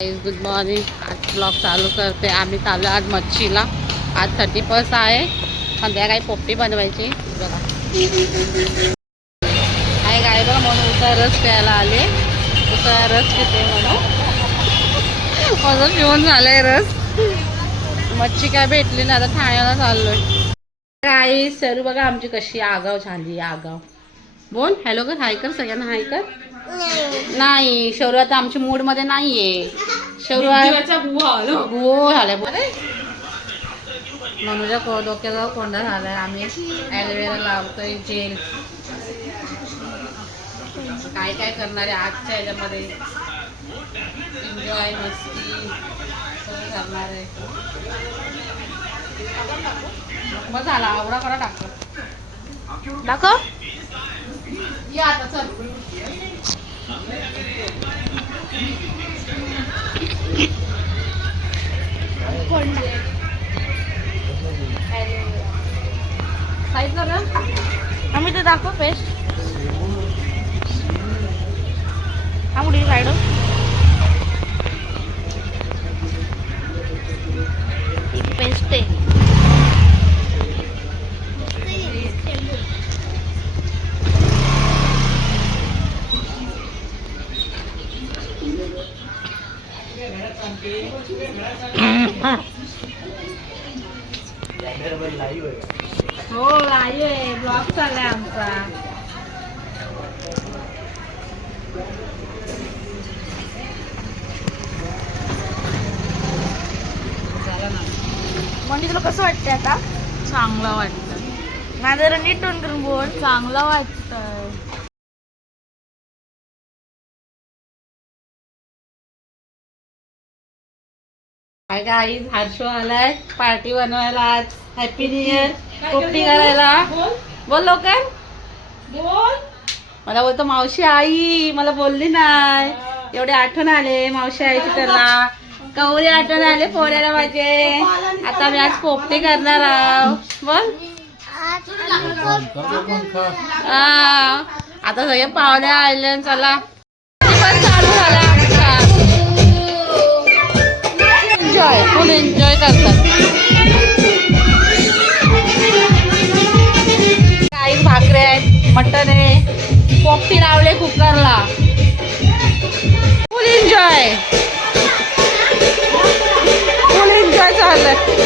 Good morning. आज blog चालू करते. आम्ही चालू आज मच्छीला. आज 31 आहे. संध्याकाळी पोपटी बनवायची. बघा आहे काय बघा, म्हणून उसा रस प्यायला आले. उसा रस पिते म्हणून माझं पिऊन झालंय रस. मच्छी काय भेटली ना, आता ठाण्याला चाललोय. काही सरू बघा आमची कशी आगाव झाली. आगाव बोल हॅलो कर, हाय कर सगळ्यांना. हाय कर. नाही शौर्य आता आमच्या मूड मध्ये नाहीये. शौर्य हो झालाय बोले. मनुजा डोक्याचा कोंडा झालाय. आम्ही ॲलोवेरा लावतोय, जेल. काय काय करणार आहे आजच्या ह्याच्यामध्ये. एन्जॉय मस्ती सगळं करणार आहे. मग झाला आवडा करा. टाकतो दाखव या आता चल. साईड ना आम्ही ते दाखव पेस्ट. आवडी साईड पेस्ट आहे. हो लाईव्ह आहे. ब्लॉग चाललाय आमचा. म्हणजे तुला कसं वाटतंय आता? चांगलं वाटतं. माझं नीट टोन करून बोल. चांगलं वाटतं. काय गाईज हर्षो आलाय पार्टी बनवायला आज. Happy new year. पोपटी करायला. बोल लवकर बोल. मला बोलतो मावशी आई. मला बोलली नाही. एवढे आठवण आले मावशी आईची. त्याला कवरी आठवण आले पोऱ्याला माझे. आता मी आज पोपटी करणार आहोत. बोल. आता सगळे पाहुणे आले. चला पण चालू झाला. एन्जॉय फुल एन्जॉय करतात. काही भाकरे आहेत, मटन आहे, पोपटी लावले कुकरला. फुल एन्जॉय. फुल एन्जॉय चाललंय.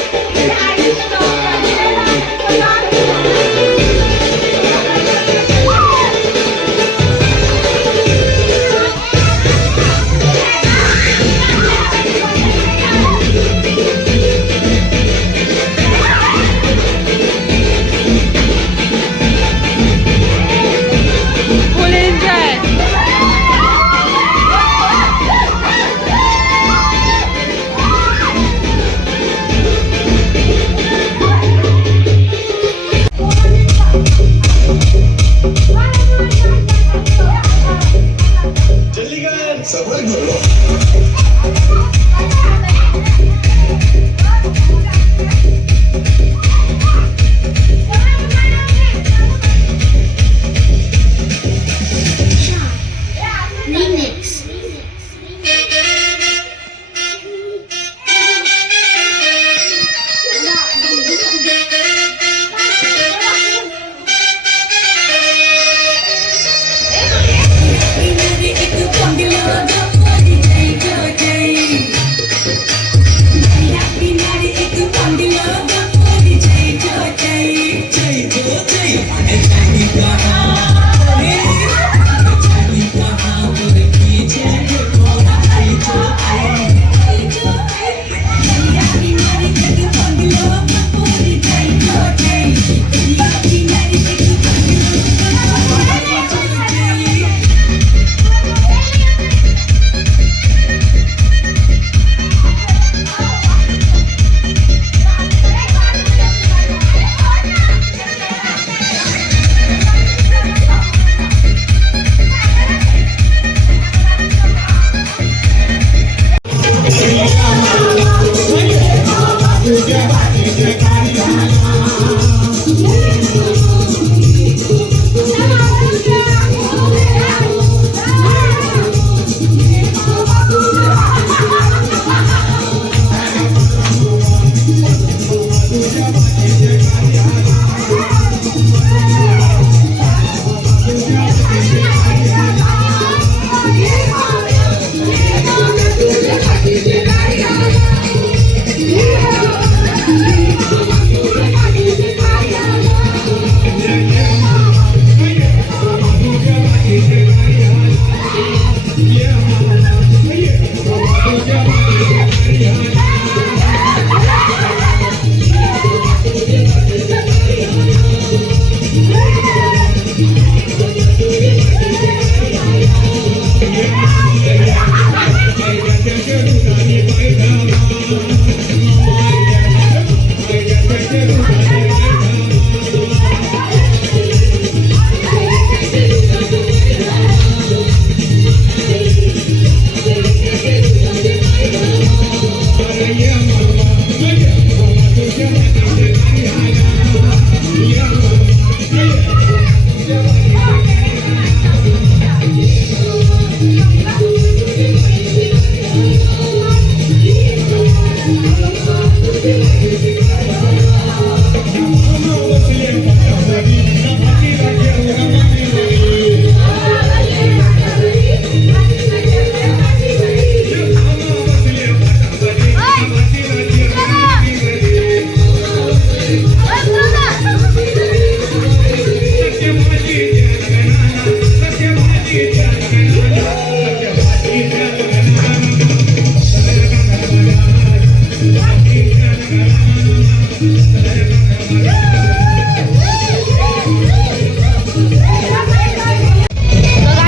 काय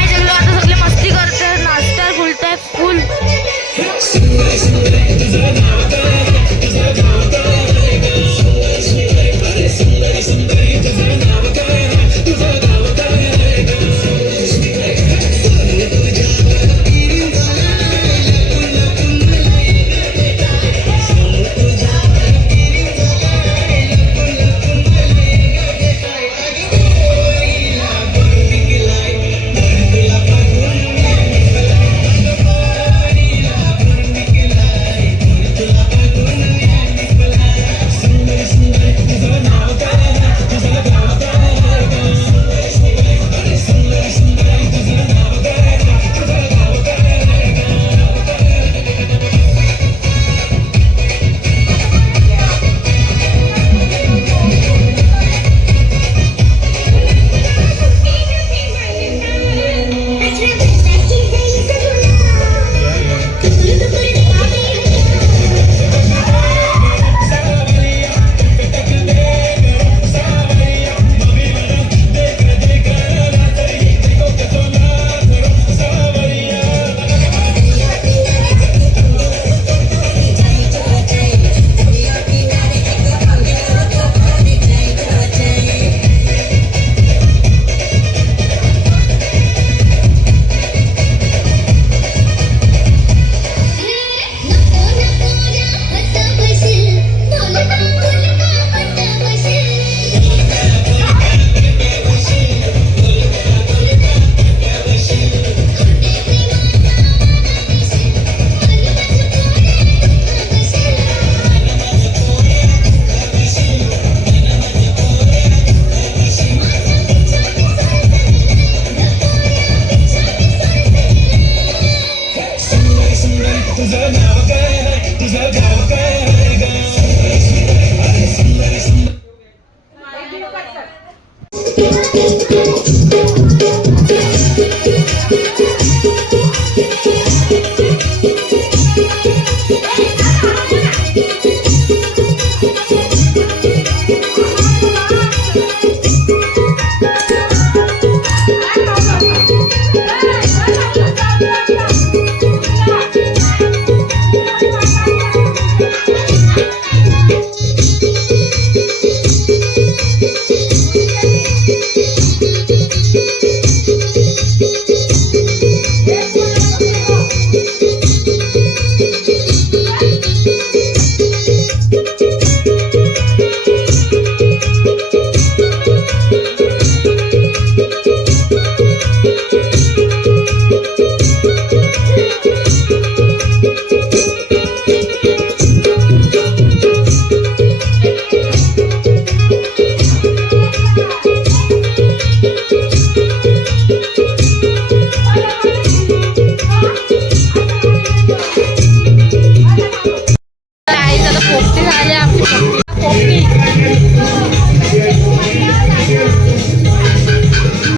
सगळं आता सगळे मस्ती करतात, नाचतात, फुलताय फुल.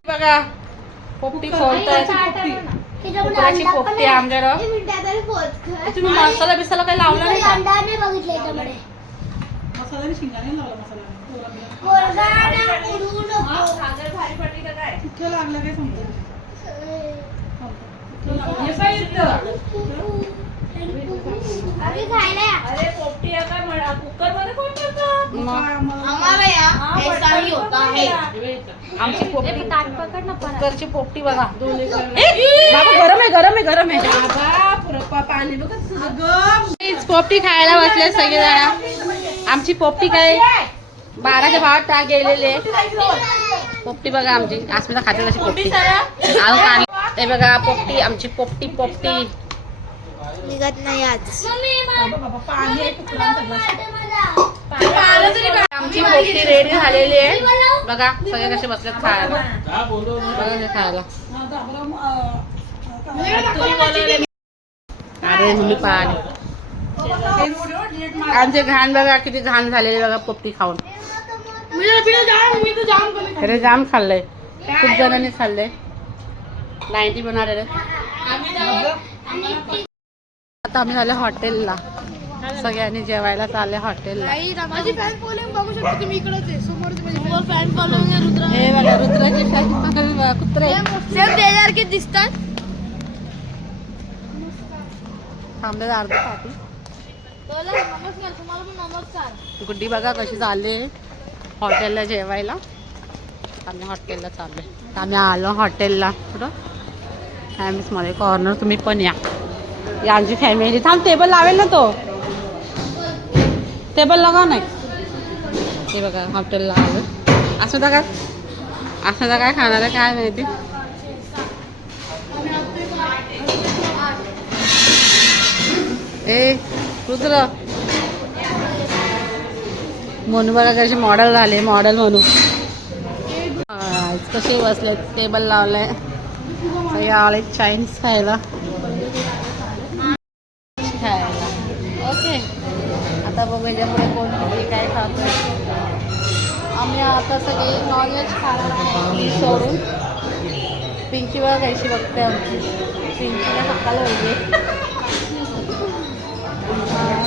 बघा पोपटी खोलतायत. कुकराची पोपटी आमच्याकडं. तुम्ही मसाला बिसाला काही लावला नाही का? आमची पोपटी कुकरची पोपटी बघा. गरम आहे गरम आहे गरम आहे. पोपटी खायला बसले सगळेजण. आमची पोपटी काय 12च्या भावात टाक गेलेले. पोपटी बघा आमची. अस्मिता खाते तशी पोपटी. ते बघा पोपटी आमची. पोपटी पोपटी निघत नाही आज. आमची पोपटी रेडी झालेली आहे बघा. सगळे कसे बसलेत खायला. बघा खायला. अरे मुली पाणी. आमचे घाण बघा किती घाण झालेले बघा पोपटी खाऊन. अरे जाम खाल्लंय. खूप जणांनी खाल्लंय. 90 बनवलेले. आता आम्ही झाले हॉटेलला. सगळ्यांनी जेवायला चालले हॉटेलला. माझी फॅन फॉलोइंग बघू शकता तुम्ही, इकडेच आहे समोर फॅन फॉलोइंग आहे रुद्र. हे बघा रुद्राची फॅन कुत्रे सेम त्यासारखे दिसतात. थांबले अर्धा पाठी. नमस्कार तुम्हाला पण नमस्कार. गुड्डी बघा कशी चालली हॉटेलला जेवायला. आम्ही हॉटेलला चाललोय. आम्ही आलो हॉटेलला. कुठं फॅमिलीमध्ये कॉर्नर. तुम्ही पण या. आमची फॅमिली. थांब टेबल लावेल ना तो. टेबल लावा नाही. ते बघा हॉटेलला आलो. असं का असं काय खाणार आहे काय माहिती. ए रुद्र म्हणू बघा कशी मॉडेल झाले. मॉडेल म्हणू कसे बसले. टेबल लावलंय. सगळे आले चायनीज खायला. ओके आता बघू याच्या पुढे कोण किती काय खातोय. आम्ही आता सगळे नॉनव्हेज खाणार आहे सोडून. पिंकी बघा कशी बघते आमची. पिंकीला सकाळ होते.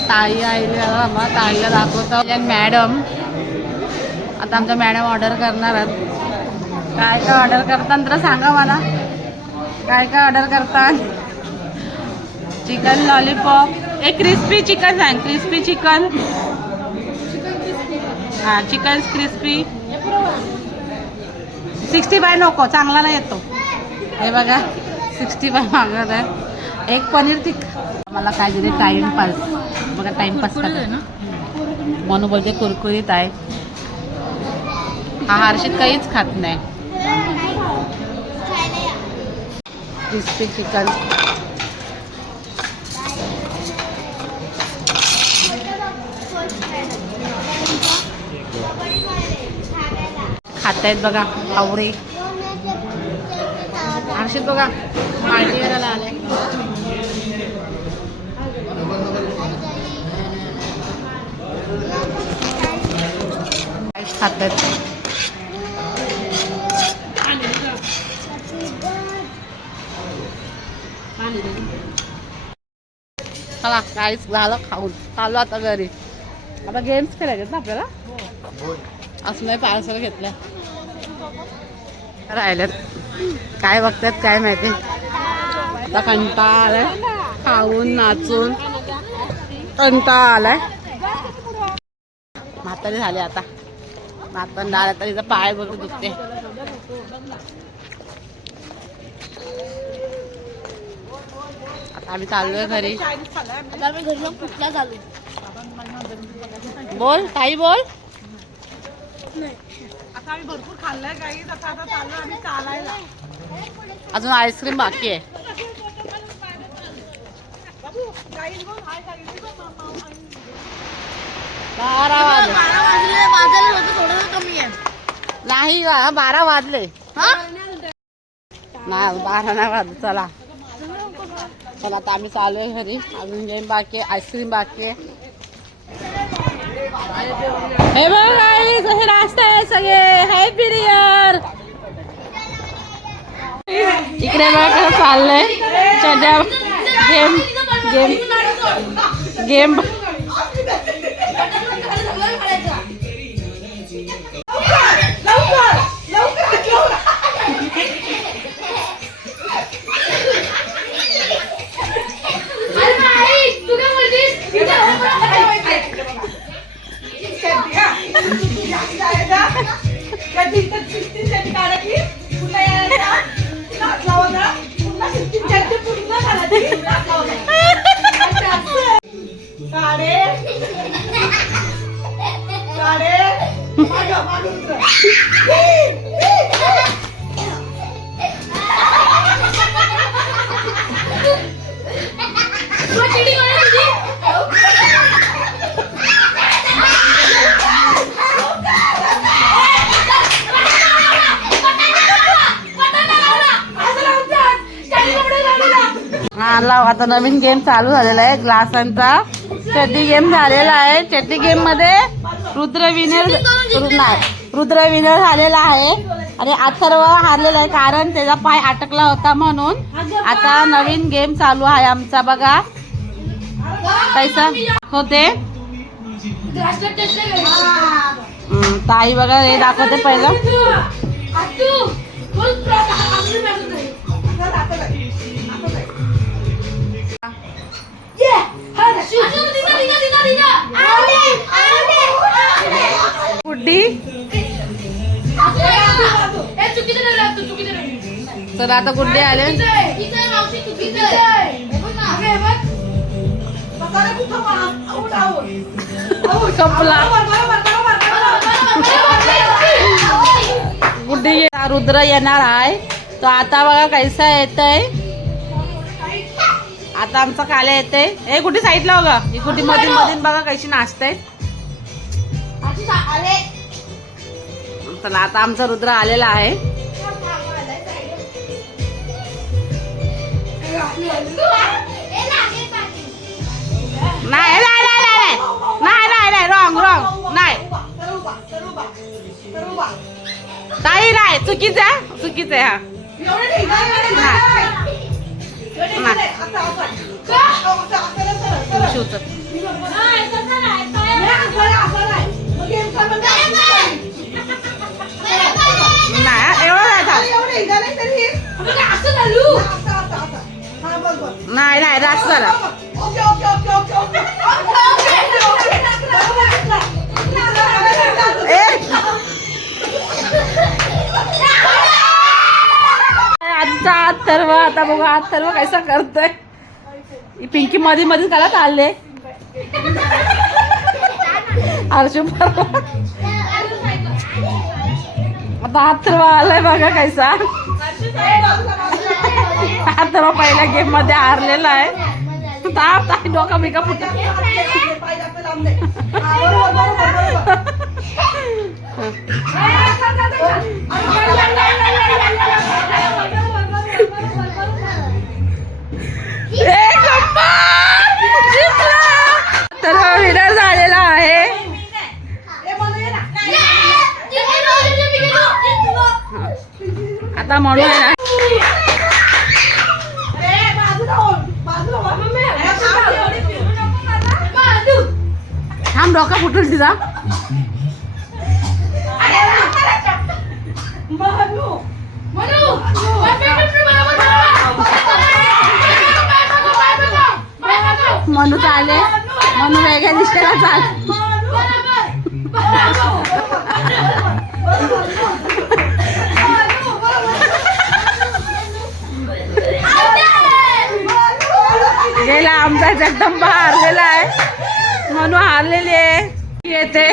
ताई आईला आम्हाला ताईला दाखवतो. मॅडम आता आमच्या मॅडम ऑर्डर करणार आहेत. काय काय ऑर्डर करता तर सांगा मला. काय काय ऑर्डर करता. Chicken lollipop. एक क्रिस्पी चिकन सांग. Crispy chicken. हां चिकन क्रिस्पी. 65 नको चांगला नाही येतो. हे बघा 65 मागत आहे. एक पनीर टिक्का. मला काय दिले टाइमपास. बघा टाइमपास करते म्हणून बोलते कुरकुरीत आहे. हा हर्षित काहीच खात नाही. Crispy chicken. खातायत बघा आवरे. हर्षित बघा पार्टी करायला आले. खातायत. चला काहीच झालं खाऊन. चालू आता घरी. आता गेम्स खेळायचे ना आपल्याला. असं नाही पार्सल घेतलं राहिल्यात. काय बघतात काय माहिती. आता कंटाळा आलाय खाऊन नाचून. कंटाळा आलाय. म्हातारी झाली आता. म्हातारी डाळ आता तिचा पाय बघ दुखते. आता आम्ही चाललोय घरी. आता आम्ही घरी जाऊन कुठला चालू. बोल काही बोल. आता आम्ही भरपूर खाल्लंय काही. आता चाललो आम्ही चालायला. अजून आईस्क्रीम बाकी आहे. 12 वाजले. 12 वाजले. वाजायला होतं थोडं कमी आहे. नाही 12 वाजले. हा नाही 12 नाही वाजले. चला चला आता आम्ही चालू आहे घरी. अजून गेम बाकी आहे. आईस्क्रीम बाकी आहे. हे बघा हे रास्ता आहे सगळे. Happy new year. इकडे बघा कसं चाललंय. सध्या गेम गेम गेम. हा लाव. आता नवीन गेम चालू झालेला आहे ग्लासांचा. चड्डी गेम झालेला आहे. चड्डी गेम मध्ये रुद्र विनर झालेला आहे आणि अथर्व हारलेला आहे कारण त्याचा पाय अटकला होता म्हणून. आता नवीन गेम चालू आहे आमचा बघा. कैसा होते ताई बघा हे दाखवते पहिलं. गुड्डी तर आता गुड्डी आले. कपला गुड्डी रुद्र येणार आहे. तो आता बघा कैसा येतय. आता आमचा काल्या येते. हे गुड्डी साईडला बघा. ही गुड्डी मधून मधून बघा कशी नाचते. चला आता आमचा रुद्र आलेला आहे. नाही नाही नाही नाही नाही नाही रॉंग रॉंग नाही ताई नाही चुकीचं आहे चुकीचं आहे. हा शिवचं नाही एवढं नाही नाही रास्त झाला. आजचा अथर्व आता बघा अथर्व कैसा करतोय. पिंकी मध्ये मध्ये त्याला चालले अर्शू आता अथर्व आलाय बघा कैसा. अथर्व पहिल्या गेम मध्ये हारलेला आहे. ताई डोका बिका फुट. तर विनर झालेला आहे. आता म्हणून थांब डोका फुटून तिचा. मनू चाले मनू वेगळ्या दिशेला चाल. गेला आमचा जगदंबा हारलेला आहे. मनू हारलेली आहे. येते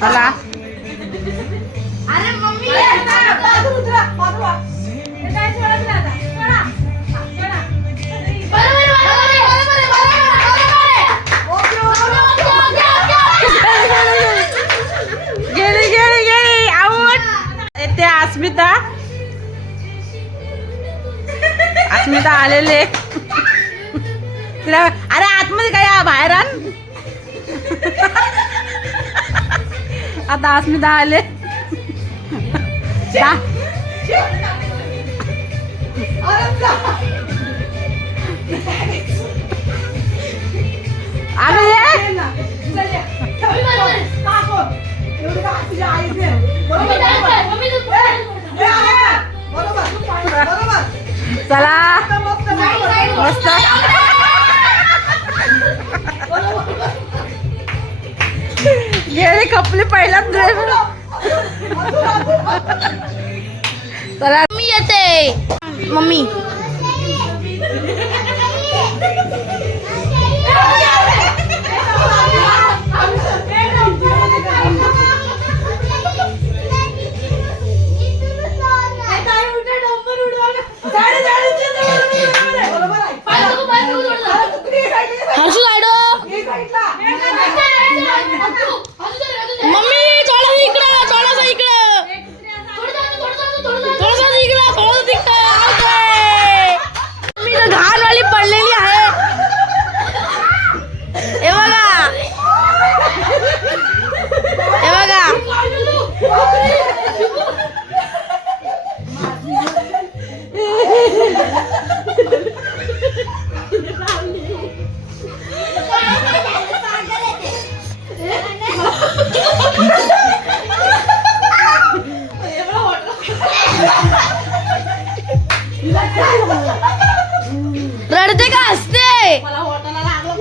चला गेली गेली गेली आऊट. येते अस्मिता. अस्मिता आलेले. तिला अरे आतमध्ये काय बाहेर आण. आता अस्मिता आले. चला मस्त. गेले कपले पहिलाच चला मम्मी येते. मम्मी हर्षू साइडो. मम्मी थोड़ा इकडे थोड़ा इकडे थोड़ा इकडे. मम्मी घाण वाली रडते का हसते? मला वाटायला लागलं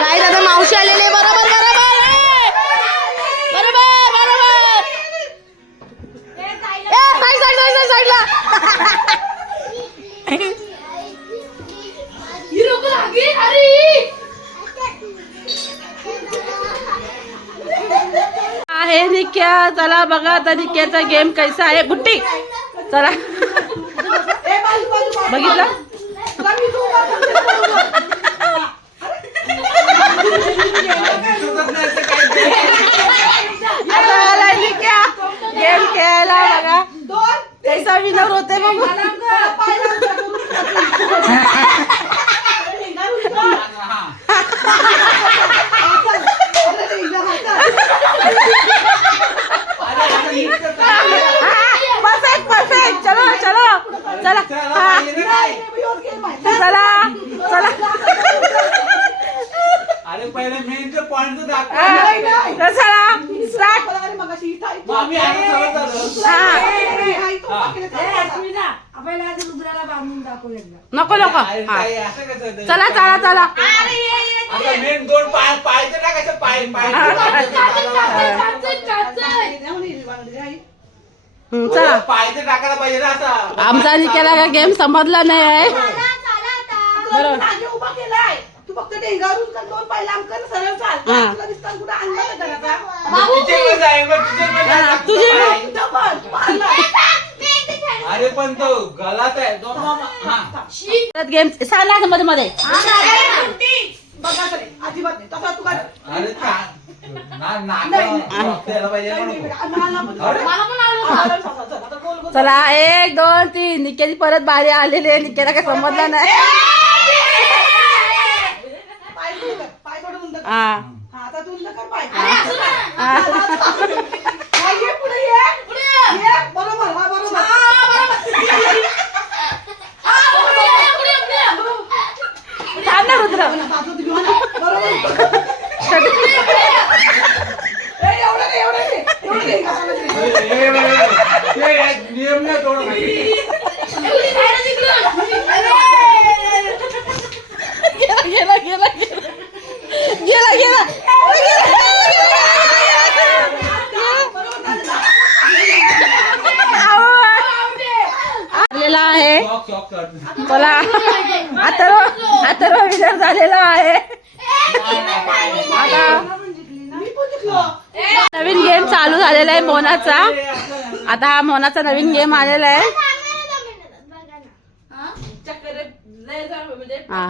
गाईस आता मावशी आलेले. बरोबर बरोबर बरोबर बरोबर. साईडला आहे निक्या. चला बघा आता निक्याचा गेम कैसा आहे. गुट्टी चला बघितलं. गेम खेळायला बघा कैसा विनर होते मग. परफेक्ट. चलो चलो चला चला चला. अरे पहिले मेनचं पॉइंट दाखव. चला स्टार्ट. आम्ही आता सगळं नको नको. हा असं कसं चला चला चला. आता मेन दोन पायचं टाकायचं. पाय चला. पायचं टाकायला पाहिजे ना असा. आमचा निकेला का गेम समजला नाही आहे. उभा केलाय तू फक्त डेंगावरून कर. दोन पाय लांब कर. सरळ चाल. तुला दिसतात कुठं आणलं का घराचा. किचनमध्ये जाईल मग किचनमध्ये तुझी अरे पण तो गलाच आहे. हा गेम सांगा मध्ये मध्ये. बघा तरी अजिबात नाही तसा तू काय. अरे नाकाला पाहिजे ना. चला 1 2 3. निक्याची परत बारी आलेली आहे. निक्याला काय समजला नाही. पाय पुढे कर. पाय थोडं उंच कर. हा हा आता तू उंच कर पाय. हा. हा, ये पुढे ये. बरोबर. हा बरोबर. थांब ना रुद्र. बरोबर. एवढं नाही. नियम नाही तोड. गेला गेला गेला गेला आलेला आहे. चला अथर्व विनर झालेला आहे. आता नवीन गेम चालू झालेला आहे मोनाचा. आता हा मोनाचा नवीन गेम आलेला आहे. हा.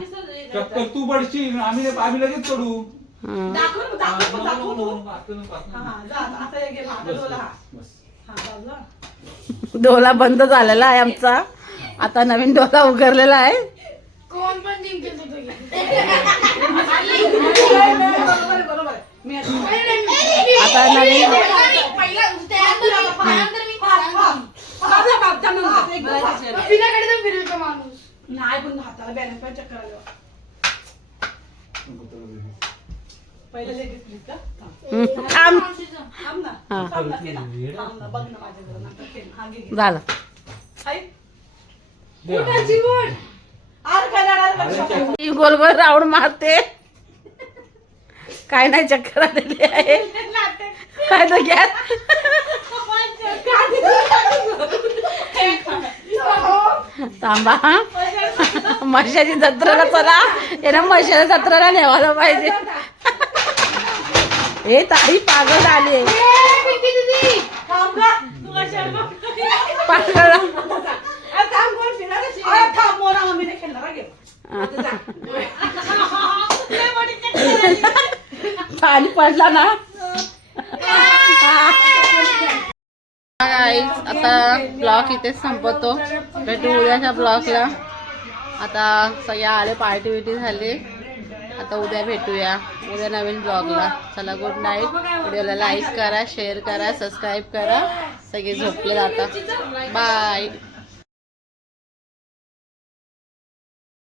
चक्कर तू पडशील. आम्ही लगेच पडू. डोला बंद झालेला आहे आमचा. आता नवीन डोला उघडलेला आहे. आता नवीन नाही पण हाताला बॅलन्स पाहिजे. चक्कर आलं पहिलं लेडीज प्लीज का. थांब. थांब ना. हा. थांब ना. ते ना. थांब ना. बघ ना माझ्याकडे नंतर खेळ. हा घे घे. झालं. हाय. कुठाची गुण. आर काय लढायला ती गोल गोल राऊंड मारते. काय नाही चक्कर आलेली आहे. काय तर घ्या. थांबा. म्हशाची जत्रेला चला. याला म्हशाच्या जत्रेला नेवायला पाहिजे. हे ताई पागल आले. पागल. पाणी पडला ना. आता ब्लॉग इथेच संपवतो. भेटू उद्याच्या ब्लॉगला. आता सगळे आले. पार्टी बिटी झाली. आता उद्या भेटूया उद्या नवीन ब्लॉगला. चला गुड नाईट. व्हिडिओला लाईक करा, शेअर करा, सबस्क्राईब करा. सगळे झोपले आता. बाय.